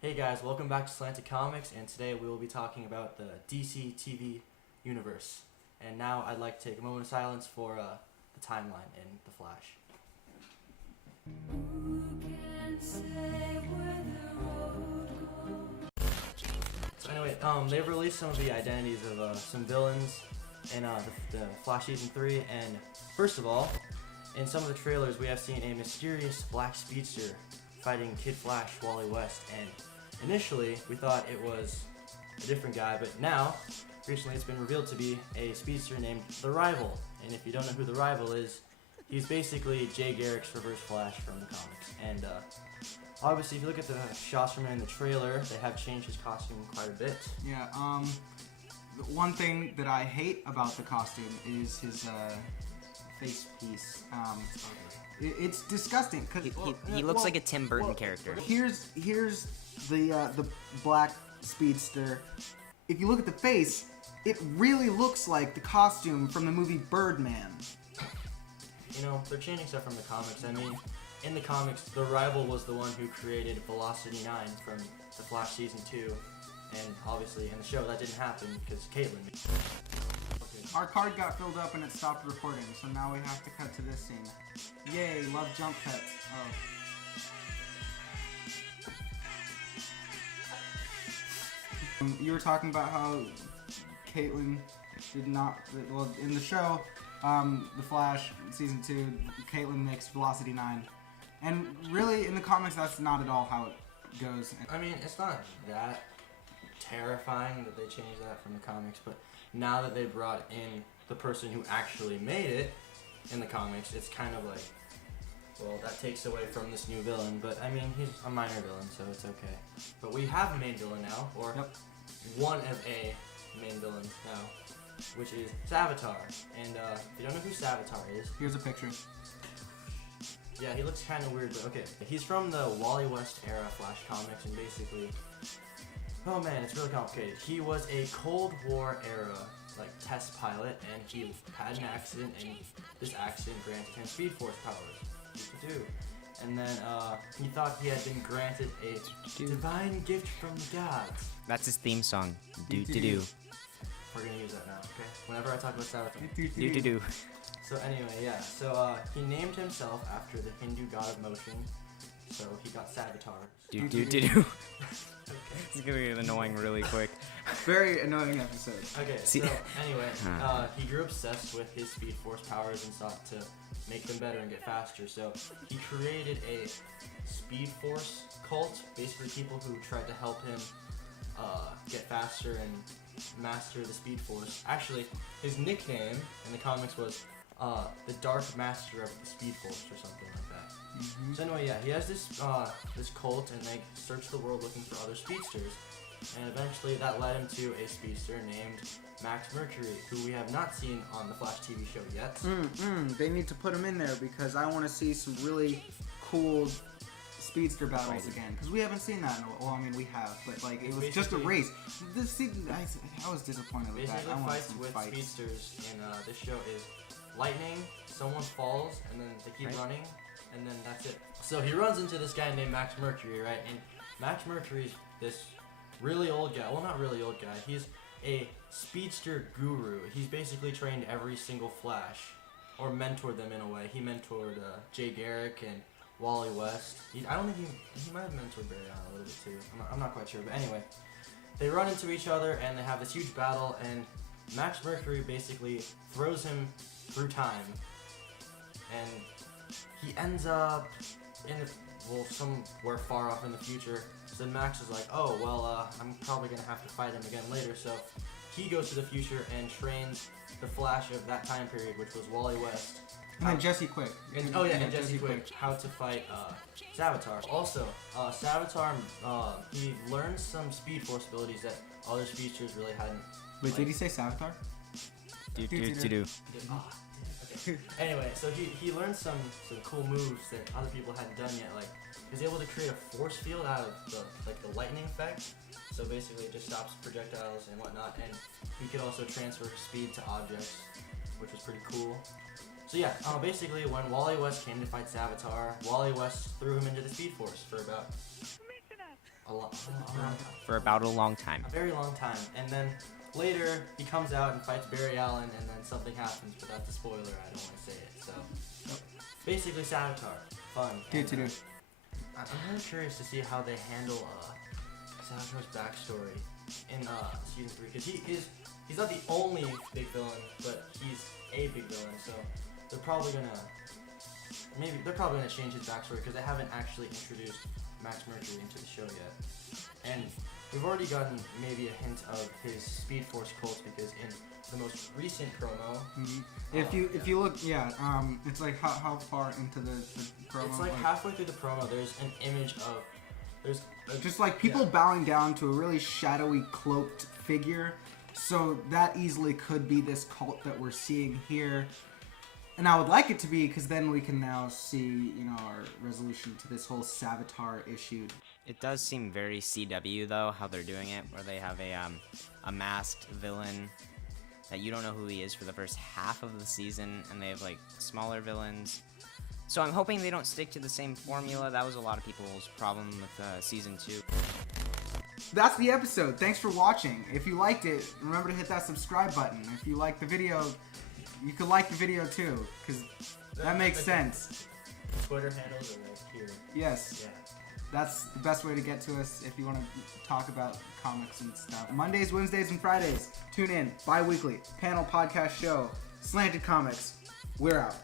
Hey guys, welcome back to Slanted Comics, and today we will be talking about the DC TV universe. And now I'd like to take a moment of silence for the timeline in The Flash. So anyway, they've released some of the identities of some villains in the Flash Season 3, and first of all, in some of the trailers we have seen a mysterious Black Speedster fighting Kid Flash, Wally West, and initially we thought it was a different guy, but now, recently it's been revealed to be a speedster named The Rival. And if you don't know who The Rival is, he's basically Jay Garrick's Reverse Flash from the comics. And obviously if you look at the shots from him in the trailer, they have changed his costume quite a bit. Yeah, one thing that I hate about the costume is his face piece. It's disgusting because he looks like a Tim Burton character. Here's the Black Speedster. If you look at the face, it really looks like the costume from the movie Birdman. You know, they're changing stuff from the comics. I mean, in the comics, The Rival was the one who created Velocity 9 from The Flash Season 2, and obviously in the show that didn't happen because Caitlin. Our card got filled up and it stopped recording, so now we have to cut to this scene. Yay, love jump cuts. Oh. You were talking about how Caitlin did not, well, in the show, The Flash, Season 2, Caitlin makes Velocity 9. And really, in the comics, that's not at all how it goes. I mean, it's not that terrifying that they changed that from the comics, but now that they brought in the person who actually made it in the comics, it's kind of like, well, that takes away from this new villain, but I mean, he's a minor villain, so it's okay. But we have a main villain now, or one of a main villains now, which is Savitar. And if you don't know who Savitar is, here's a picture. Yeah, he looks kind of weird, but okay. He's from the Wally West era Flash comics, and basically, oh man, it's really complicated. He was a Cold War era test pilot, and he had an accident, and this accident granted him Speed Force powers. Do. And then he thought he had been granted a divine gift from the gods. That's his theme song. Do do do. We're gonna use that now, okay? Whenever I talk about Savitar. Do do do. So anyway, yeah. So he named himself after the Hindu god of motion. So he got Savitar. Do do do do. It's gonna get annoying really quick. Very annoying episode. Okay, so anyway, he grew obsessed with his Speed Force powers and sought to make them better and get faster. So he created a Speed Force cult, basically people who tried to help him get faster and master the Speed Force. Actually, his nickname in the comics was the Dark Master of the Speed Force or something like that. Mm-hmm. So anyway, yeah, he has this this cult, and they search the world looking for other speedsters, and eventually that led him to a speedster named Max Mercury, who we have not seen on the Flash TV show yet. They need to put him in there because I want to see some really cool speedster battles again, because we haven't seen that in a while. Well, I mean, we have, but like it was just a race. This season, I was disappointed with that. Basically, fights with speedsters in this show is lightning, someone falls, and then they keep running, and then that's it. So he runs into this guy named Max Mercury, right? And Max Mercury's this really old guy. Well, not really old guy. He's a speedster guru. He's basically trained every single Flash, or mentored them in a way. He mentored Jay Garrick and Wally West. I don't think he might have mentored Barry on a little bit too. I'm not quite sure, but anyway, they run into each other and they have this huge battle, and Max Mercury basically throws him through time, and he ends up in somewhere far off in the future. So then Max is like, oh well, I'm probably gonna have to fight him again later. So he goes to the future and trains the Flash of that time period, which was Wally West. And then Jesse Quick. And Jesse Quick. How to fight Savitar. Also, Savitar, he learned some Speed Force abilities that other speedsters really hadn't. Wait, did he say Savitar? Do do do do. Okay. Anyway, so he learned some cool moves that other people hadn't done yet. Like, he was able to create a force field out of the lightning effect. So basically, it just stops projectiles and whatnot. And he could also transfer speed to objects, which was pretty cool. So yeah, basically when Wally West came to fight Savitar, Wally West threw him into the Speed Force for about a lot. For about a long time. A very long time. And then later, he comes out and fights Barry Allen, and then something happens, but that's a spoiler. I don't want to say it. So, basically, Savitar. Fun. Do to do. I'm really curious to see how they handle Savitar's backstory in season 3, because he's not the only big villain, but he's a big villain. So they're probably gonna change his backstory because they haven't actually introduced Max Mercury into the show yet. And we've already gotten maybe a hint of his Speed Force cults because in the most recent promo, If you look, it's like how far into the promo? it's like halfway through the promo. There's an image of just like people bowing down to a really shadowy, cloaked figure. So that easily could be this cult that we're seeing here. And I would like it to be, because then we can now see, our resolution to this whole Savitar issue. It does seem very CW though, how they're doing it, where they have a masked villain that you don't know who he is for the first half of the season, and they have like smaller villains. So I'm hoping they don't stick to the same formula. That was a lot of people's problem with season 2. That's the episode. Thanks for watching. If you liked it, remember to hit that subscribe button. If you liked the video, you could like the video too, because that makes sense. Twitter handles are right here. Yes. Yeah. That's the best way to get to us if you want to talk about comics and stuff. Mondays, Wednesdays, and Fridays. Tune in. Bi-weekly. Panel podcast show. Slanted Comics. We're out.